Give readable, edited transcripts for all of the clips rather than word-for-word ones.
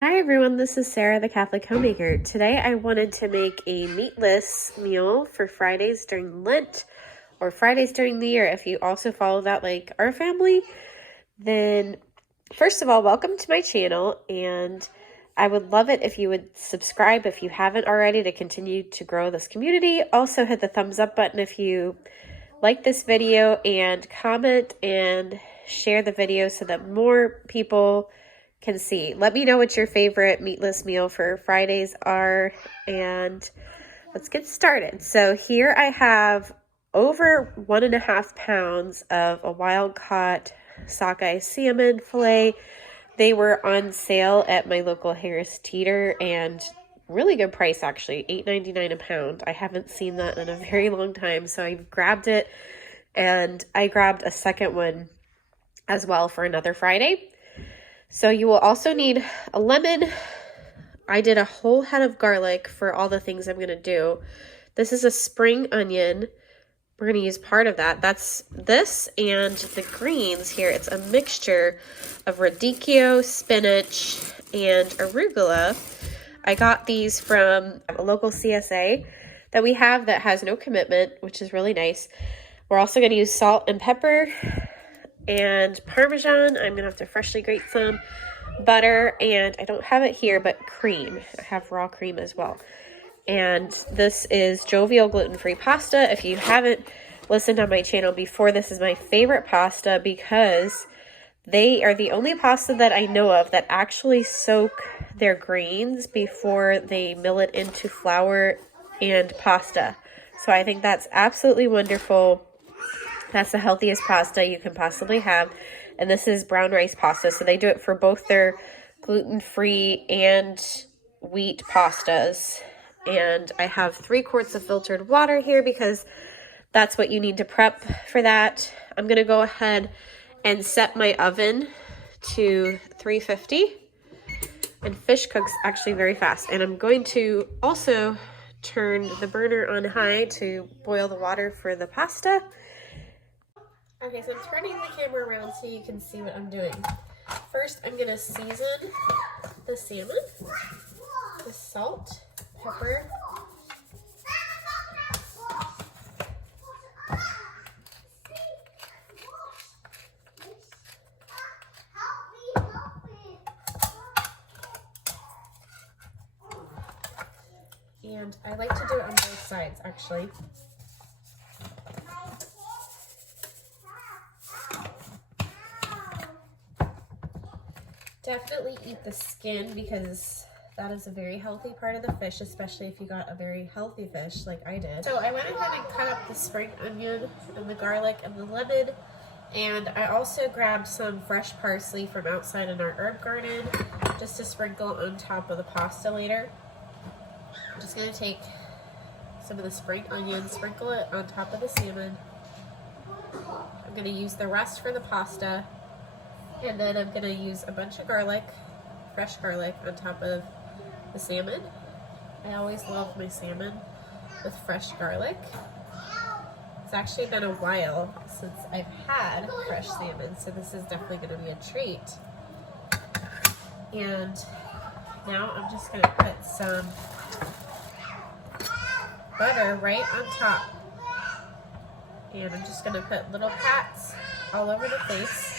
Hi everyone, this is Sarah, the Catholic Homemaker. Today I wanted to make a meatless meal for Fridays during Lent or Fridays during the year. If you also follow that like our family, then first of all, welcome to my channel, and I would love it if you would subscribe if you haven't already to continue to grow this community. Also hit the thumbs up button if you like this video, and comment and share the video so that more people can see. Let me know what your favorite meatless meal for Fridays are, and let's get started. So here I have over 1.5 pounds of a wild caught sockeye salmon fillet. They were on sale at my local Harris Teeter, and really good price actually, $8.99 a pound. I haven't seen that in a very long time, so I grabbed it, and I grabbed a second one as well for another Friday. So you will also need a lemon. I did a whole head of garlic for all the things I'm going to do. This is a spring onion. We're going to use part of that. That's this and the greens here. It's a mixture of radicchio, spinach, and arugula. I got these from a local CSA that we have that has no commitment, which is really nice. We're also going to use salt and pepper and Parmesan. I'm gonna have to freshly grate some butter, and I don't have it here, but cream. I have raw cream as well. And this is Jovial gluten-free pasta. If you haven't listened on my channel before, this is my favorite pasta because they are the only pasta that I know of that actually soak their grains before they mill it into flour and pasta. So I think that's absolutely wonderful. That's the healthiest pasta you can possibly have. And this is brown rice pasta. So they do it for both their gluten-free and wheat pastas. And I have 3 quarts of filtered water here because that's what you need to prep for that. I'm going to go ahead and set my oven to 350. And fish cooks actually very fast. And I'm going to also turn the burner on high to boil the water for the pasta. Okay, so I'm turning the camera around so you can see what I'm doing. First, I'm going to season the salmon with salt, pepper, and I like to do it on both sides actually. Definitely eat the skin because that is a very healthy part of the fish, especially if you got a very healthy fish like I did. So I went ahead and cut up the spring onion and the garlic and the lemon, and I also grabbed some fresh parsley from outside in our herb garden just to sprinkle on top of the pasta later. I'm just going to take some of the spring onion, sprinkle it on top of the salmon. I'm going to use the rest for the pasta. And then I'm going to use a bunch of garlic, fresh garlic, on top of the salmon. I always love my salmon with fresh garlic. It's actually been a while since I've had fresh salmon, so this is definitely going to be a treat. And now I'm just going to put some butter right on top. And I'm just going to put little pats all over the face.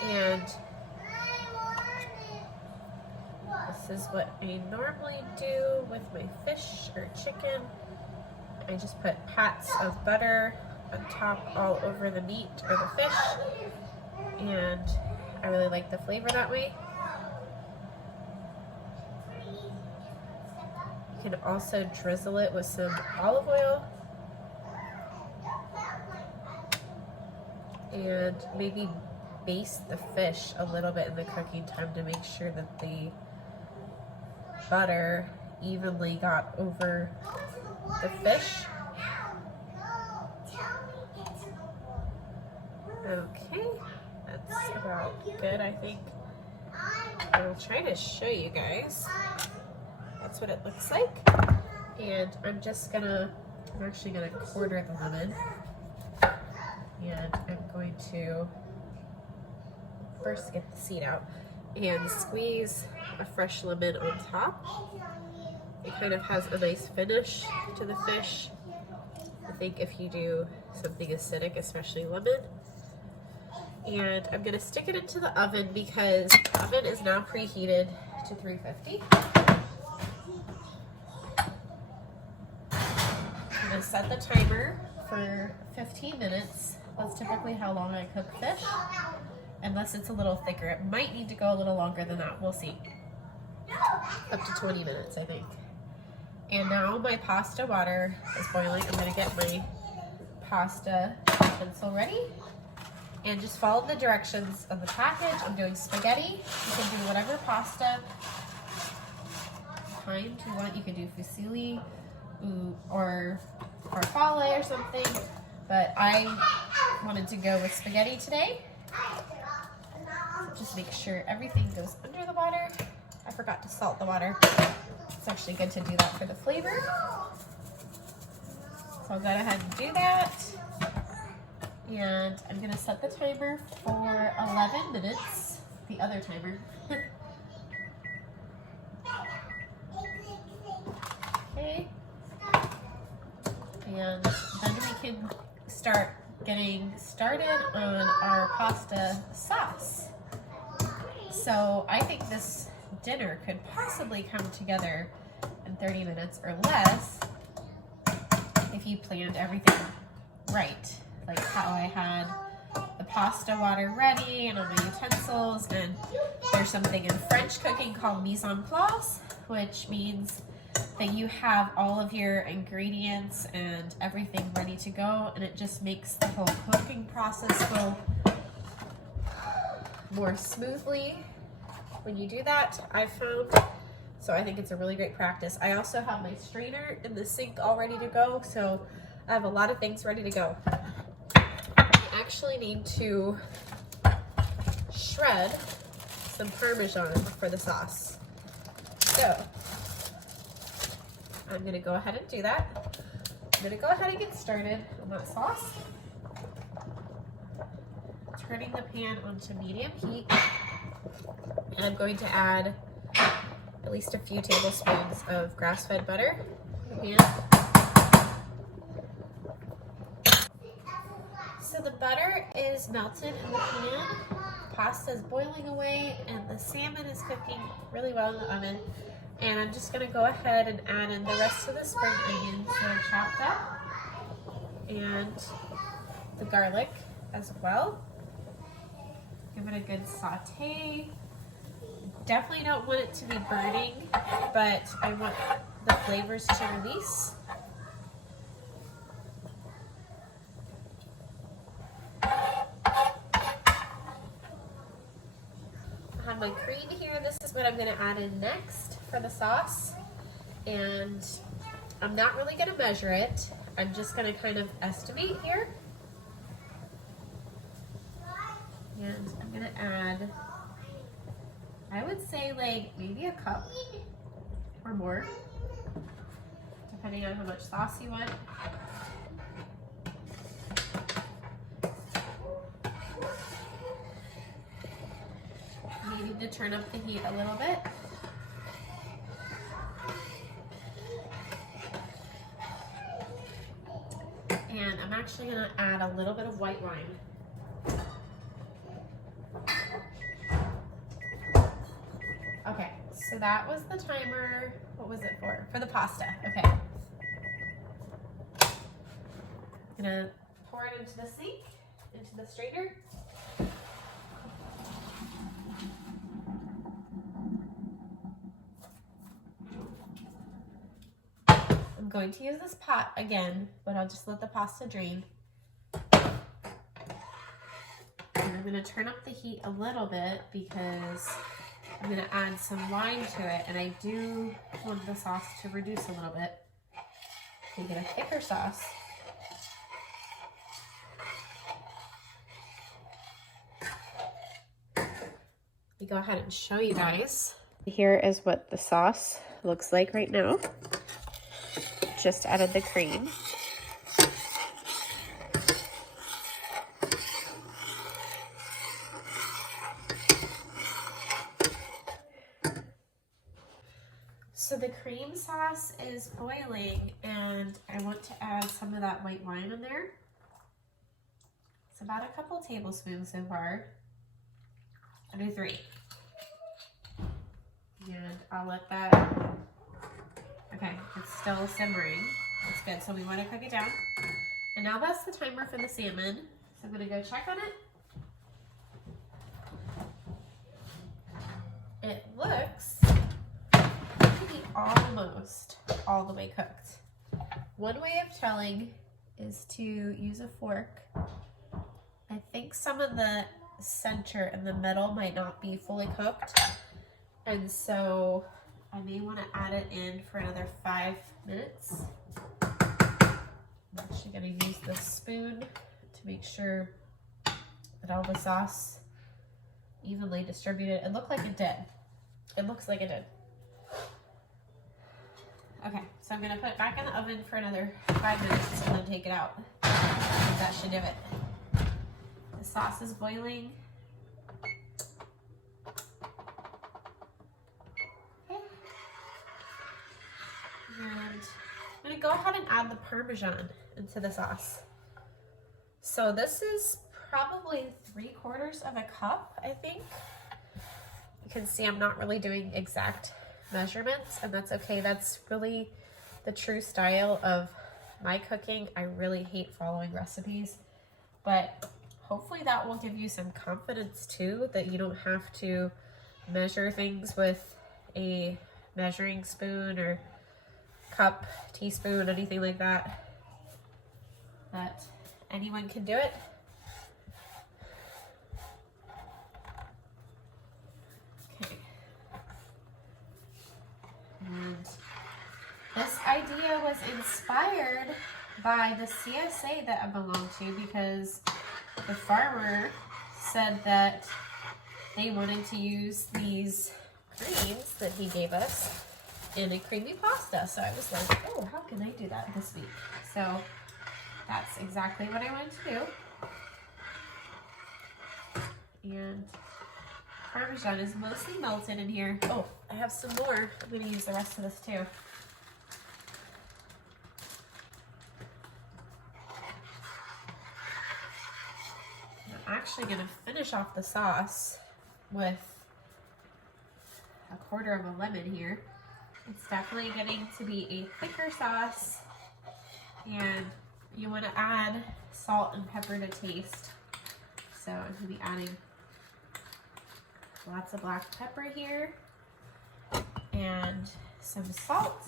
And this is what I normally do with my fish or chicken. I just put pats of butter on top all over the meat or the fish, and I really like the flavor that way. You can also drizzle it with some olive oil and maybe baste the fish a little bit in the cooking time to make sure that the butter evenly got over the fish. Okay, that's about good, I think. I'll try to show you guys. That's what it looks like. And I'm actually gonna quarter the lemon. And I'm going to first get the seed out and squeeze a fresh lemon on top. It kind of has a nice finish to the fish. I think if you do something acidic, especially lemon. And I'm gonna stick it into the oven because the oven is now preheated to 350. I'm gonna set the timer for 15 minutes. That's typically how long I cook fish, unless it's a little thicker. It might need to go a little longer than that, we'll see. Up to 20 minutes, I think. And now my pasta water is boiling. I'm gonna get my pasta utensil ready and just follow the directions of the package. I'm doing spaghetti. You can do whatever pasta kind you want. You can do fusilli or farfalle or something, but I wanted to go with spaghetti today. Just make sure everything goes under the water. I forgot to salt the water. It's actually good to do that for the flavor. So I'll go ahead and do that. And I'm gonna set the timer for 11 minutes, the other timer. Okay. And then we can start getting started on our pasta sauce. So I think this dinner could possibly come together in 30 minutes or less if you planned everything right. Like how I had the pasta water ready and all my utensils, and there's something in French cooking called mise en place, which means that you have all of your ingredients and everything ready to go, and it just makes the whole cooking process go more smoothly when you do that, I've found. So I think it's a really great practice. I also have my strainer in the sink all ready to go, so I have a lot of things ready to go. I actually need to shred some Parmesan for the sauce. So I'm gonna go ahead and do that. I'm gonna go ahead and get started on that sauce. Turning the pan onto medium heat. And I'm going to add at least a few tablespoons of grass-fed butter in the pan. So the butter is melted in the pan, pasta is boiling away, and the salmon is cooking really well in the oven. And I'm just gonna go ahead and add in the rest of the spring onions that are chopped up, and the garlic as well. Give it a good saute. Definitely don't want it to be burning, but I want the flavors to release. I have my cream here. This is what I'm going to add in next for the sauce. And I'm not really going to measure it. I'm just going to kind of estimate here. And I'm going to add, I would say like maybe a cup or more, depending on how much sauce you want. Needing to turn up the heat a little bit. And I'm actually going to add a little bit of white wine. Okay, so that was the timer. What was it for? For the pasta. Okay. I'm gonna pour it into the sink, into the strainer. I'm going to use this pot again, but I'll just let the pasta drain. And I'm gonna turn up the heat a little bit because I'm gonna add some wine to it, and I do want the sauce to reduce a little bit to get a thicker sauce. Let me go ahead and show you guys. Here is what the sauce looks like right now. Just added the cream. So the cream sauce is boiling and I want to add some of that white wine in there. It's about a couple tablespoons so far. I'll do 3. And I'll let that, okay, it's still simmering. It's good, so we want to cook it down. And now that's the timer for the salmon. So I'm gonna go check on it. It looks to be almost all the way cooked. One way of telling is to use a fork. I think some of the center and the middle might not be fully cooked. And so I may want to add it in for another 5 minutes. I'm actually going to use the spoon to make sure that all the sauce evenly distributed. It looked like it did. It looks like it did. Okay, so I'm going to put it back in the oven for another 5 minutes and then take it out. That should do it. The sauce is boiling. Okay. And I'm going to go ahead and add the Parmesan into the sauce. So this is probably 3/4 of a cup, I think. You can see I'm not really doing exact measurements, and that's okay. That's really the true style of my cooking. I really hate following recipes, but hopefully that will give you some confidence too, that you don't have to measure things with a measuring spoon or cup, teaspoon, anything like that. That anyone can do it. Okay. And this idea was inspired by the CSA that I belong to, because the farmer said that they wanted to use these greens that he gave us in a creamy pasta. So I was like, oh, how can I do that this week? So that's exactly what I wanted to do. And Parmesan is mostly melted in here. Oh, I have some more. I'm going to use the rest of this too. I'm actually going to finish off the sauce with 1/4 of a lemon here. It's definitely getting to be a thicker sauce, and you want to add salt and pepper to taste. So I'm going to be adding lots of black pepper here and some salt.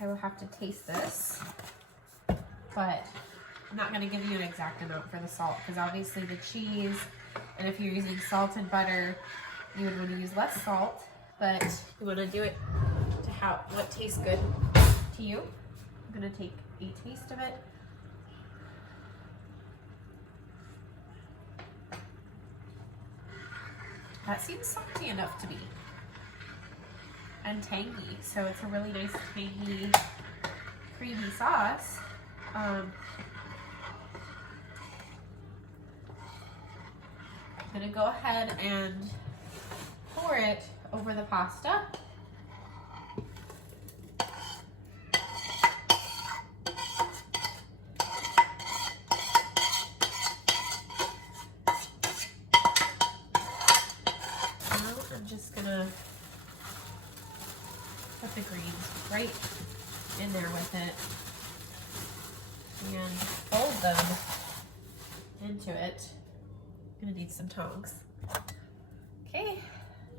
I will have to taste this, but I'm not going to give you an exact amount for the salt, because obviously the cheese, and if you're using salted butter, you would want to use less salt, but you want to do it to what tastes good to you. I'm going to take a taste of it. That seems salty enough to be, and tangy, so it's a really nice tangy, creamy sauce. I'm gonna go ahead and pour it over the pasta. I'm just gonna put the greens right in there with it and fold them into it. I'm gonna need some tongs. Okay,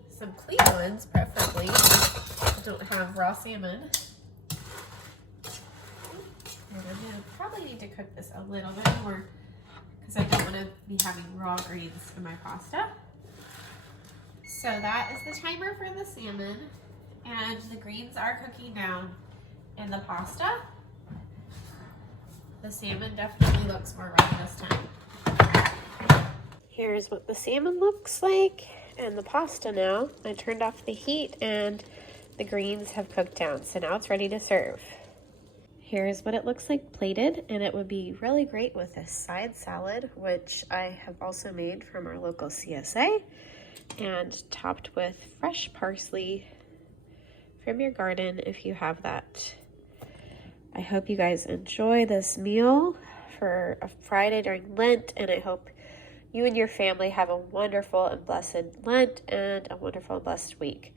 some clean ones preferably. I don't have raw salmon. And I'm gonna probably need to cook this a little bit more, because I don't want to be having raw greens in my pasta. So that is the timer for the salmon, and the greens are cooking down in the pasta. The salmon definitely looks more right this time. Here's what the salmon looks like, and the pasta now. I turned off the heat and the greens have cooked down, so now it's ready to serve. Here's what it looks like plated, and it would be really great with a side salad, which I have also made from our local CSA, and topped with fresh parsley, from your garden if you have that. I hope you guys enjoy this meal for a Friday during Lent, and I hope you and your family have a wonderful and blessed Lent and a wonderful and blessed week.